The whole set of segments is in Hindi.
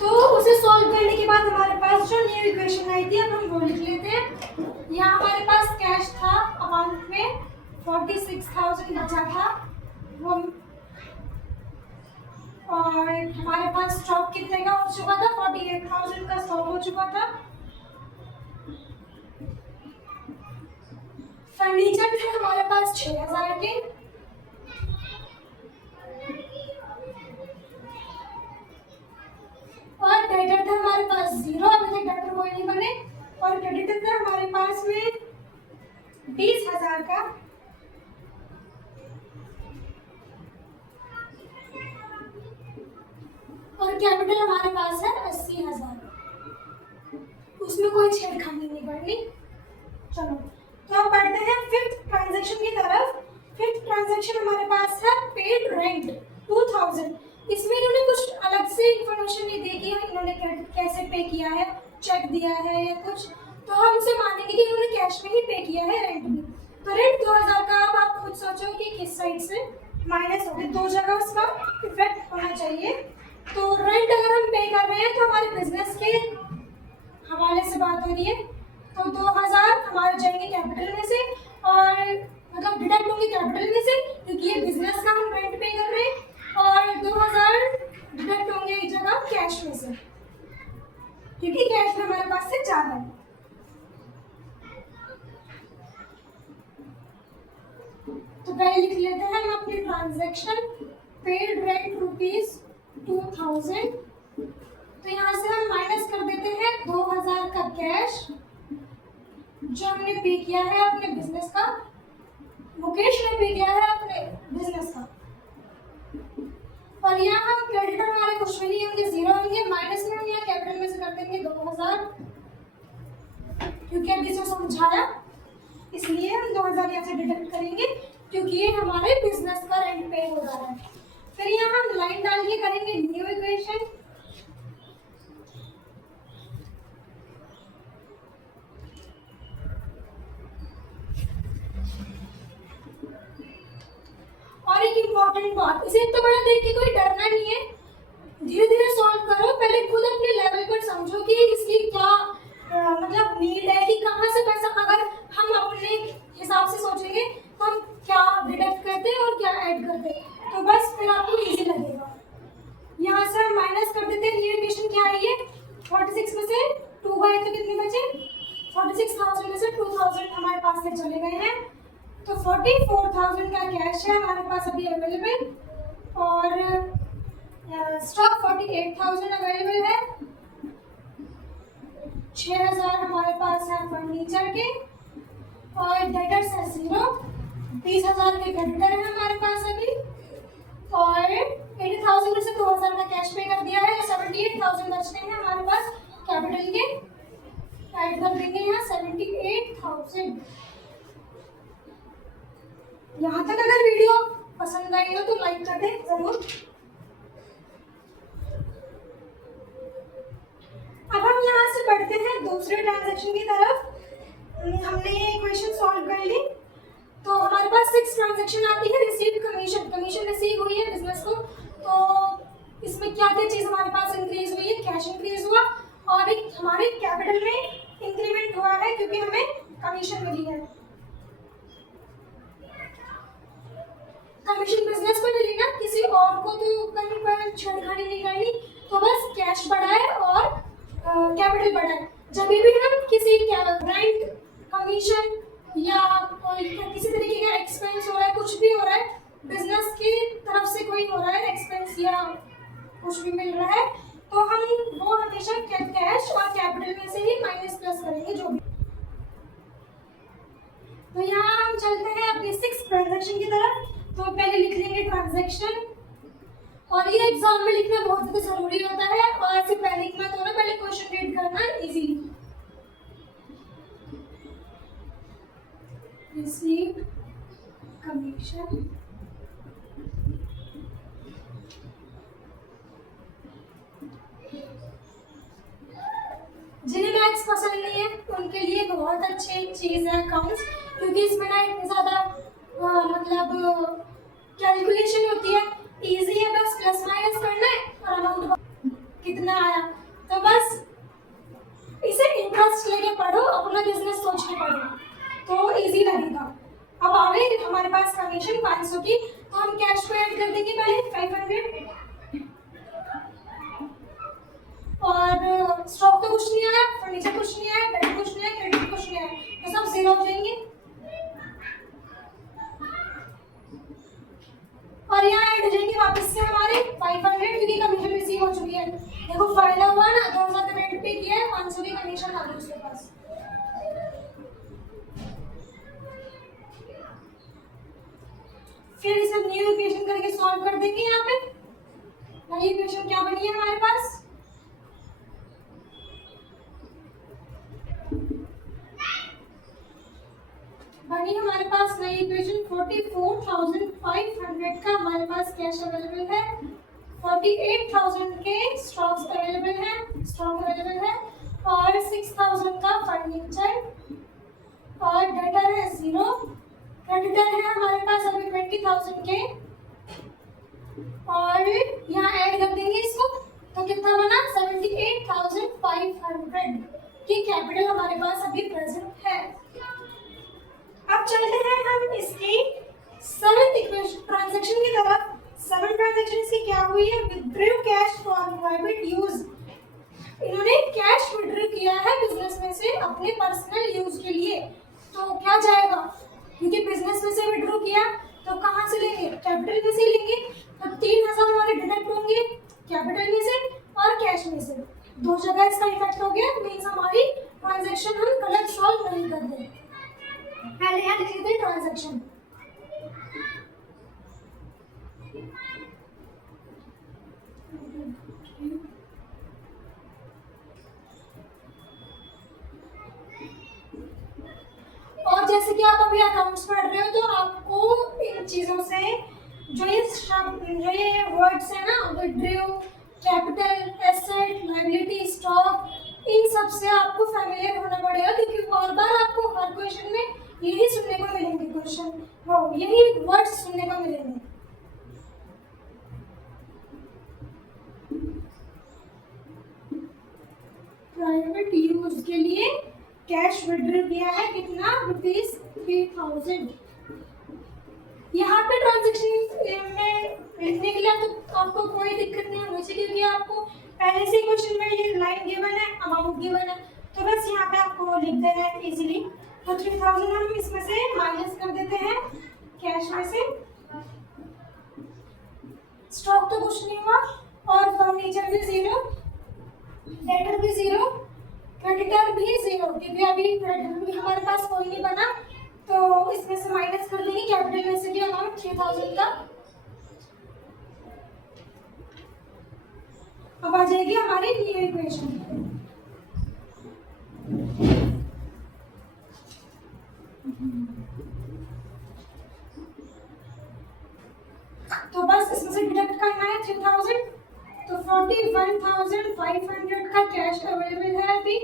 तो उसे सॉल्व करने के बाद हमारे पास जो न्यू इक्वेशन आई थी, अब हम वो लिख लेते हैं। यहाँ हमारे पास कैश था अकाउंट में 46,000 बचा था वो, और हमारे पास स्टॉक कितने का हो चुका था, 48,000 का स्टॉक हो चुका था। फर्नीचर थे हमारे पास 6,000 के, और डेटर थे हमारे पास 0, अभी तक डेटर कोई नहीं बने, और क्रेडिटर थे हमारे पास में 20,000 का, और कैपिटल हमारे पास है 80,000। उसमें कोई छेड़खानी नहीं करनी। चलो तो अब बढ़ते हैं फिफ्थ ट्रांजैक्शन की तरफ। फिफ्थ ट्रांजैक्शन हमारे पास है पेड रेंट 2,000। इसमें इन्होंने कुछ अलग से इंफॉर्मेशन नहीं दी कि इन्होंने कैसे पे किया है, चेक दिया है या कुछ, तो हम इसे मानेंगे कि इन्होंने कैश में ही पे किया है रेंट भी। तो रेंट 2,000 का, अब आप खुद सोचो कि किस साइड से माइनस होगा, दो जगह उसका इफेक्ट होना चाहिए। तो रेंट अगर हम पे कर रहे हैं तो हमारे बिजनेस के हवाले से बात हो रही है, तो 2,000 हमारे जाएंगे कैपिटल में से, और मतलब डिडक्ट होंगे कैपिटल में से क्योंकि ये बिजनेस का हम रेंट पे कर रहे हैं, और 2,000 डिडक्ट होंगे एक जगह कैश में से क्योंकि कैश में हमारे पास से ज्यादा है। तो पहले लिख लेते हैं हम अपनी ट्रांजैक्शन, पेड रेंट ₹2,000। तो यहाँ से हम माइनस कर देते हैं 2,000 का कैश जो हमने पे किया है अपने बिजनेस का, मुकेश ने पे किया है अपने बिजनेस का, और यहाँ हम क्रेडिटर हमारे कुछ भी नहीं होंगे, 0 होंगे, माइनस में हम यहाँ कैपिटल में से कर देंगे 2,000 क्योंकि अभी से समझाया, इसलिए हम 2,000 यहाँ से डिडक्ट करेंगे क्योंकि ये हमारे बिजनेस का रेंट पे हो रहा है। फिर यहाँ हम लाइन डाल के करेंगे न्यू इक्वेशन। और एक इम्पॉर्टेंट बात, इसे इतना बड़ा देख के कोई डरना नहीं है, धीरे धीरे सॉल्व करो, पहले खुद अपने लेवल पर समझो कि इसकी क्या मतलब नीड है, कि कहाँ से पैसा, अगर हम अपने हिसाब से सोचेंगे तो हम क्या डिडक्ट करते हैं और क्या ऐड करते हैं, तो बस फिर आपको इजी लगेगा। यहाँ से हम माइनस कर देते हैं, न्यू इक्वेशन क्या है ये, 46 में से 2 गए तो कितने बचे, 46,000 में से 2,000 हमारे पास से चले गए हैं, तो 44,000 का कैश है हमारे पास अभी अवेलेबल, और स्टॉक 48,000 अवेलेबल है, 6,000 हमारे पास है फर्नीचर के, और डेटर्स है 0, 20,000 के क्रेडिटर है हमारे पास अभी, और 80,000 में से 2,000 का कैश पे कर दिया है, 78,000 बचते हैं हमारे पास कैपिटल के, ऐड कर देंगे यहाँ 78,000। यहाँ तक अगर वीडियो पसंद आई हो तो लाइक कर दें जरूर। अब हम यहाँ से बढ़ते हैं दूसरे ट्रांजैक्शन की तरफ। हमने ये इक्वेशन सॉल्व कर ली, तो हमारे पास 6 ट्रांजैक्शन आती है। रिसीव कमीशन, कमीशन रिसीव हुई है बिजनेस को, तो इसमें क्या क्या चीज हमारे पास इंक्रीज हुई है, कैश इंक्रीज हुआ, और एक हमारे कैपिटल में इंक्रीमेंट हुआ है क्योंकि हमें कमीशन मिली है। कमीशन बिजनेस को मिली ना, किसी और को तो कहीं पर छेड़खानी नहीं करनी, तो बस कैश बढ़ा है और कैपिटल बढ़ा है। जब भी हम किसी रेंट, कमीशन या कोई किसी तरीके का एक्सपेंस हो रहा है, कुछ भी हो रहा है, बिजनेस की तरफ से कोई हो रहा है एक्सपेंस या कुछ भी मिल रहा है, तो हम वो हमेशा कैश और कैपिटल में से ही माइनस प्लस करेंगे जो भी। तो यहाँ हम चलते हैं अपनी 6 ट्रांजैक्शन की तरफ। तो पहले लिख लेंगे ट्रांजैक्शन, और ये एग्जाम में लिखना बहुत ज़्यादा जरूरी होता है, और ऐसे पैनिक मत होना, पहले क्वेश्चन रीड करना इजीली। रिसीव कमीशन, जिन्हें मैथ्स पसंद नहीं है उनके लिए बहुत अच्छी चीज़ है अकाउंट्स, क्योंकि इसमें ना इतनी ज़्यादा मतलब कैलकुलेशन होती है, इजी है, बस प्लस माइनस करना है और अमाउंट कितना आया। तो बस इसे इंटरेस्ट लेके पढ़ो, अपना बिजनेस सोच के पढ़ो तो इजी लगेगा। अब आ गई हमारे पास कमीशन 500 की, तो हम कैश को ऐड कर देंगे पहले 500, और स्टॉक तो कुछ नहीं आया, फर्नीचर कुछ नहीं आया, डेबिट कुछ नहीं आया, क्रेडिट कुछ नहीं आया, तो सब जीरो हो जाएंगे। और यहाँ ऐड हो जाएंगे वापस से हमारे 500 क्योंकि कमीशन रिसीव हो चुकी है। देखो फायदा हुआ ना, 2000 का रेंट पे किया है, 500 की कमीशन आ गई उसके पास। फिर इसे न्यू इक्वेशन करके सॉल्व कर देंगे। यहाँ पे नई इक्वेशन क्या बनी है हमारे पास, बनी हमारे पास नई इक्वेशन 44,500 का हमारे पास कैश अवेलेबल है, 48,000 के स्टॉक्स अवेलेबल है और 6,000 का फर्नीचर और डेटर है 0, क्रेडिटर है हमारे पास अभी 20,000 के, और यहाँ ऐड कर देंगे इसको तो कितना बना 78,500 की कैपिटल हमारे पास अभी प्रेजेंट है। अब चलते हैं हम इसकी 7th इक्वेशन ट्रांजैक्शन की तरफ। 7 ट्रांजैक्शन की क्या हुई है, withdraw cash for private use. इन्होंने कैश विथड्रॉ किया है बिजनेस में से अपने पर्सनल यूज के लिए, तो क्या जाएगा, क्योंकि बिजनेस में से विथड्रॉ किया तो कहाँ से लेंगे, कैपिटल में से लेंगे, तो 3,000 हमारे डिडक्ट होंगे कैपिटल में से और कैश में से, दो जगह इसका इफेक्ट हो गया। मींस हमारी ट्रांजैक्शन हम गलत सॉल्व नहीं कर दें। पहले यहाँ लिख लेते हैं ट्रांजैक्शन, और जैसे कि आप अभी अकाउंट्स पढ़ रहे हो तो आपको इन चीजों से जो ये वर्ड्स है ना, withdraw, capital, asset, liability, stock, इन सब से आपको फैमिलियर होना पड़ेगा क्योंकि बार बार आपको हर क्वेश्चन में यही सुनने को मिलेंगे, क्वेश्चन हो यही वर्ड्स सुनने को मिलेंगे। प्राइवेट यूज के लिए कैश विथड्रॉ किया है कितना, ₹3,000। यहाँ पे ट्रांजैक्शन में लिखने के लिए तो आपको कोई दिक्कत नहीं होनी चाहिए क्योंकि आपको पहले से क्वेश्चन में ये लाइन गिवन है, अमाउंट गिवन है, तो बस यहाँ पे आपको लिख देना है इजीली। तो 3,000 हम इसमें से माइनस कर देते हैं कैश में से, स्टॉक तो कुछ नहीं हुआ और फर्नीचर भी 0, डेटर भी 0, क्रेडिटर भी 0 क्योंकि अभी क्रेडिटर भी हमारे पास कोई नहीं बना, तो इसमें से माइनस कर देंगे कैपिटल में से भी अमाउंट 3,000 का। अब आ जाएगी हमारी न्यू इक्वेशन। तो बस इसमें से डिडक्ट करना है 3,000, तो 41,500 का कैश अवेलेबल है अभी,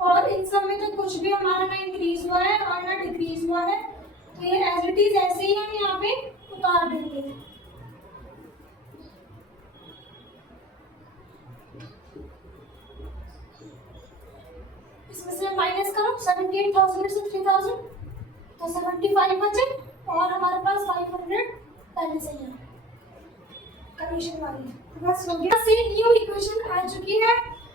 और इन सब में तो कुछ भी हमारा ना इंक्रीज हुआ है और ना डिक्रीज हुआ है, तो ये एज इट इज ऐसे ही हम यहाँ पे उतार देंगे। इसमें से माइनस करो 78,000 से 3,000 तो 75 बचे और हमारे पास 500 पहले से ही कमीशन वाली, बस हो गया। से न्यू इक्वेशन आ चुकी है।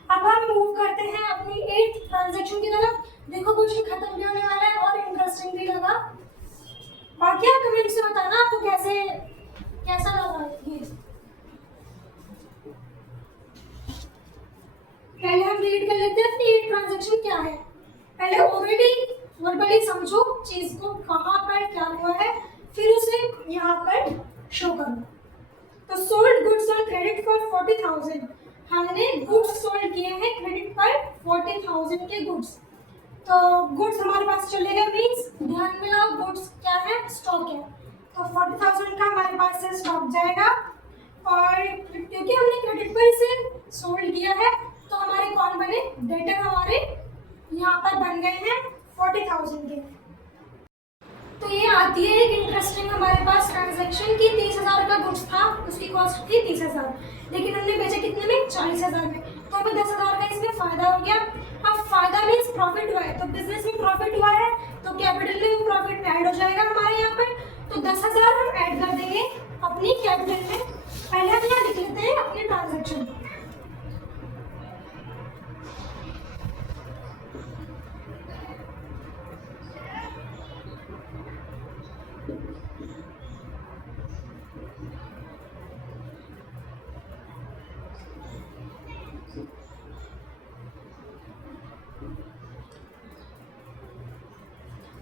अब हम मूव करते हैं अपनी 8th ट्रांजैक्शन की तरफ। देखो क्वेश्चन खत्म भी होने वाला है और इंटरेस्टिंग भी लगा, बाकी आप कमेंट से बताना आपको कैसा लगा ये। पहले हम रीड कर लेते हैं कि ट्रांजैक्शन क्या है। पहले ऑलरेडी वर्बली समझो चीज को, कहाँ पर क्या हुआ है, फिर उसे यहाँ पर शो करो। तो sold goods on credit for 40,000, हमने गुड्स सोल्ड किए हैं क्रेडिट पर 40,000 के गुड्स। तो गुड्स हमारे पास चलेगा, मीन्स ध्यान में लाओ गुड्स क्या है, स्टॉक है, तो 40,000 का हमारे पास से स्टॉक जाएगा, और क्योंकि हमने क्रेडिट पर इसे सोल्ड किया है तो हमारे कौन बने, डेटर हमारे यहाँ पर बन गए हैं 40,000 के। तो ये आती है एक इंटरेस्टिंग हमारे पास ट्रांजैक्शन की 30,000 का गुड्स था, उसकी कॉस्ट थी 30,000। लेकिन हमने बेचा कितने में, 40,000 में, तो हमें 10,000 का इसमें फायदा हो गया। अब फायदा मीन्स प्रॉफिट हुआ है, तो बिजनेस में प्रॉफिट हुआ है तो कैपिटल में प्रॉफिट ऐड हो जाएगा हमारे यहाँ पर। तो 10,000 हम ऐड कर देंगे अपनी कैपिटल में। पहले हम यहाँ लिख लेते हैं अपने ट्रांजेक्शन।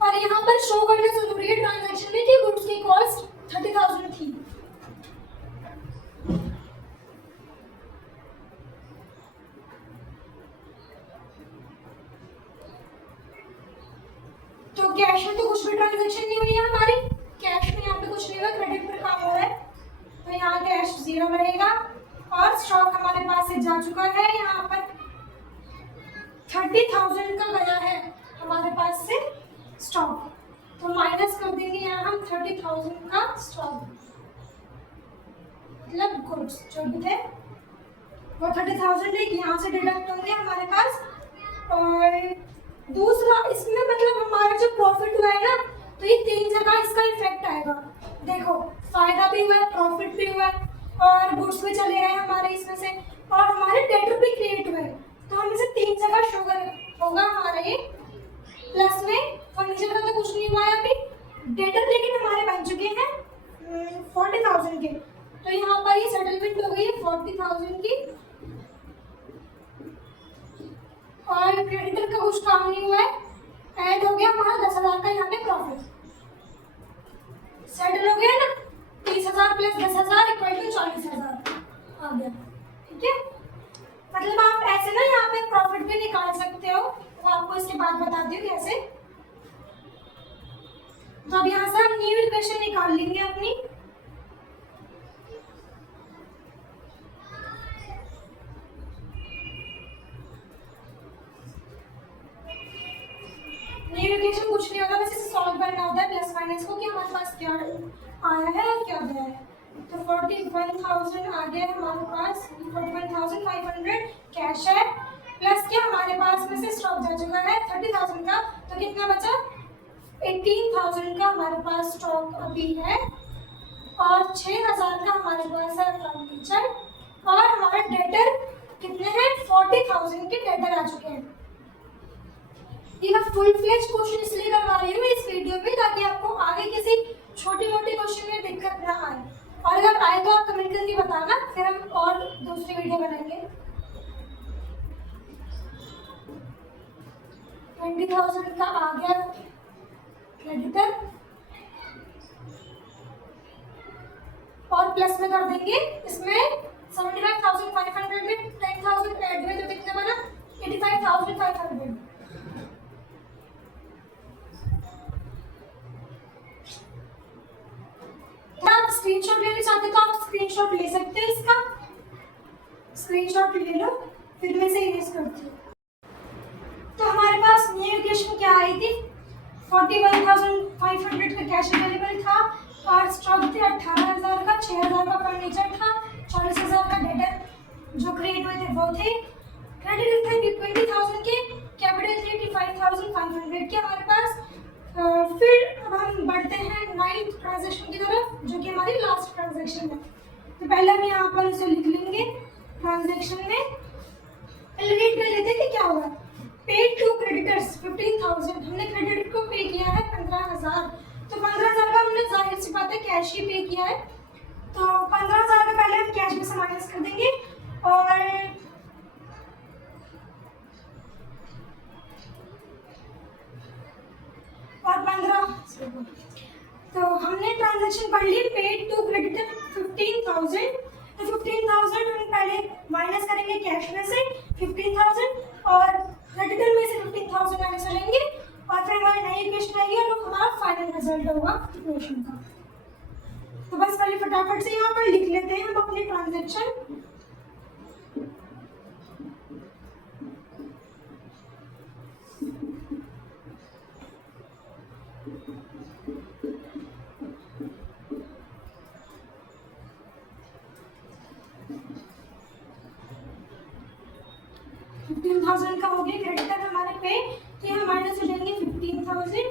और यहाँ पर शो करना जरूरी है ट्रांजैक्शन में कि गुड्स की कॉस्ट 30,000 थी। तो कैश में तो कुछ भी ट्रांजैक्शन नहीं हुई है हमारी, कैश में यहाँ पे कुछ नहीं हुआ, क्रेडिट पर काम हो रहा है, तो यहाँ कैश 0 रहेगा। और स्टॉक हमारे पास से जा चुका है, यहाँ पर 30,000 का गया है हमारे पास से स्टॉक, तो माइनस कर देंगे यहाँ हम 30,000 का स्टॉक, मतलब गुड्स जो भी थे वो 30,000 यहाँ से डिडक्ट होंगे हमारे पास। और दूसरा इसमें मतलब हमारा जो प्रॉफिट हुआ है ना, तो ये 3 जगह इसका इफेक्ट आएगा। देखो फायदा भी हुआ है, प्रॉफिट भी हुआ है, और गुड्स भी चले गए हमारे इसमें से, और हमारे डेटर भी क्रिएट हुए, तो हम इसे 3 जगह शो होगा हमारा ये। प्लस में फर्नीचर का तो कुछ नहीं हुआ है अभी, डेटर लेकिन हमारे बन चुके हैं 40,000 के, तो यहाँ पर ये सेटलमेंट हो गई है 40,000 की। और क्रेडिटर का कुछ काम नहीं हुआ है, ऐड हो गया हमारा 10,000 का यहाँ पे प्रॉफिट, सेटल हो गया ना, 30,000 प्लस 10,000 इक्वल टू 40,000 आ गया। ठीक है, मतलब आप ऐसे ना यहाँ पे प्रॉफिट भी निकाल सकते हो, तो आपको इसके बाद बताती हूँ कैसे। तो अब यहाँ से हम न्यू इक्वेशन निकाल लेंगे अपनी। न्यू इक्वेशन कुछ नहीं होगा, बस इसे सॉल्व करना होता है प्लस माइनस को कि हमारे पास क्या आया है और क्या गया है। तो 41,000 आ गया हमारे पास, 41,500 कैश है, प्लस क्या हमारे पास में से स्टॉक जा चुका है 30,000 का, तो कितना बचा 18,000 का हमारे पास स्टॉक अभी है, और 6,000 का हमारे पास है फर्नीचर, और हमारा डेटर कितने हैं 40,000 के डेटर आ चुके हैं। ये मैं फुल फ्लेज क्वेश्चन इसलिए करवा रही हूँ इस वीडियो में, ताकि आपको आगे किसी छोटी मोटी क्वेश्चन में दिक्कत ना आए, और अगर आए तो आप कमेंट करके बताना, फिर हम और दूसरी वीडियो बनाएंगे। 20,000 का आ गया क्रेडिटर, और प्लस में कर देंगे इसमें 75,500 में 10,000 ऐड हुए तो कितना बना 85,500। आप स्क्रीनशॉट लेना चाहते तो आप स्क्रीनशॉट ले सकते हैं, इसका स्क्रीनशॉट ले लो, फिर मैं इसे इरेज करती हूँ। तो हमारे पास न्यू इक्वेशन क्या आई थी, 41,500 का कैश अवेलेबल था, और स्टॉक थे 18,000 का, 6,000 का फर्नीचर था, 40,000 का डेटर जो क्रिएट हुए थे वो थे, क्रेडिट थे 20,000 के, कैपिटल थे 85,500 के हमारे पास। फिर अब हम बढ़ते हैं 9th ट्रांजैक्शन की तरफ, जो कि हमारी लास्ट ट्रांजैक्शन है। तो पहले हम यहाँ पर इसे लिख लेंगे ट्रांजैक्शन में, रीड कर लेते हैं कि क्या हुआ। पेड टू क्रेडिटर्स 15,000, हमने क्रेडिटर को पे किया है 15,000, तो 15,000 का हमने जाहिर सी बात है कैश ही पे किया है, तो 15,000 का पहले हम कैश में से माइनस कर देंगे, और और 15, तो हमने ट्रांजैक्शन पढ़ ली, पेड टू क्रेडिटर 15,000, तो 15,000 हम पहले माइनस करेंगे कैश में से 15,000, और क्रेडिटर में से 15,000 माइनस करेंगे, और फिर हमारी नई इक्वेशन आएगी, और हमारा फाइनल रिजल्ट होगा इक्वेशन का। तो बस पहले फटाफट से यहाँ पर लिख लेते हैं हम अपने ट्रांजैक्शन। 15,000 का हो गया क्रेडिटर हमारे पे, तो यहाँ माइनस हो जाएंगे 15,000।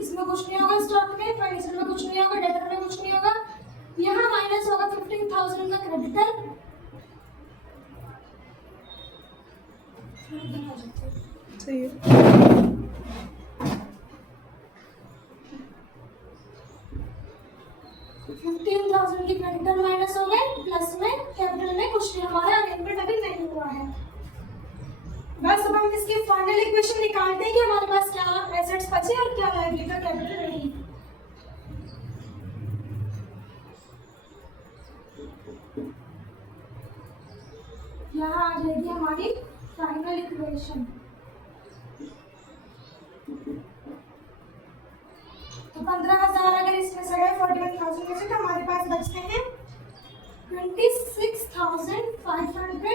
इसमें कुछ नहीं होगा, स्टॉक में फर्नीचर में कुछ नहीं होगा, डेटर में कुछ नहीं होगा। यहाँ माइनस होगा 15,000 का क्रेडिटर। सही है। 15,000 की क्रेडिटर माइनस हो गए, प्लस में कैपिटल में कुछ नहीं, हमारा अरेंजमेंट अभी नहीं हुआ है। बस अब हम इसकी फाइनल इक्वेशन निकालते हैं कि हमारे पास क्या एसेट्स बचे और क्या लायबिलिटी का कैपिटल रही। यहाँ आ जाएगी हमारी फाइनल इक्वेशन। तो 15,000 अगर इसमें से गए 41,000 में से, तो हमारे पास बचते हैं 26,500,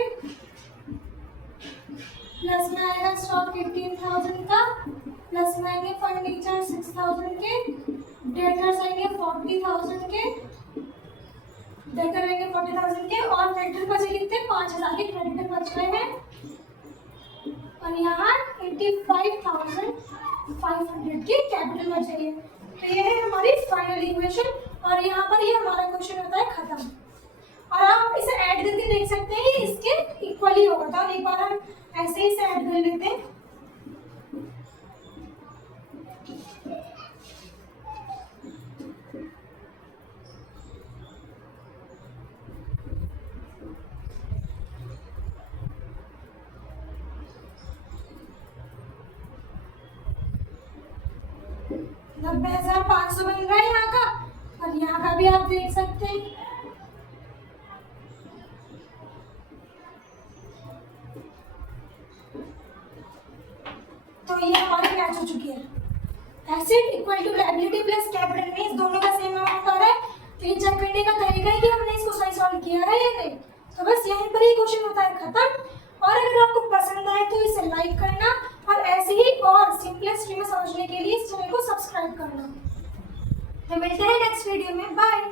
प्लस में आएगा स्टॉक 15,000 का, प्लस में आएंगे फर्नीचर 6,000 के, डेटर्स आएंगे 40,000 के, डेटर आएंगे 40,000 के, और क्रेडिटर बचे कितने 5,000 के क्रेडिटर बच गए हैं, और यहाँ 85,500 की कैपिटल बच गई है। तो ये है हमारी फाइनल इक्वेशन, और यहाँ पर ये हमारा क्वेश्चन होता है खत्म। और आप इसे ऐड करके देख सकते हैं, इसके इक्वली होगा। तो एक बार हम ऐसे ही इसे ऐड कर लेते हैं। $90,500 बन रहा है यहाँ का, और यहाँ का भी आप देख सकते हैं। तो ये हमारी मैच हो चुकी है। Asset equal to liability plus capital में इस दोनों का सेम अमाउंट आ रहा है। तो ये चेक करने का तरीका है कि हमने इसको सही सॉल्व किया है या नहीं। तो बस यहीं पर ये क्वेश्चन होता है खत्म। और अगर आपको पसंद आए तो इसे लाइक करना, और ऐसे ही और सिंपलेस्ट वे में समझने के लिए इस चैनल को सब्सक्राइब करना। तो मिलते हैं नेक्स्ट वीडियो में। बाय।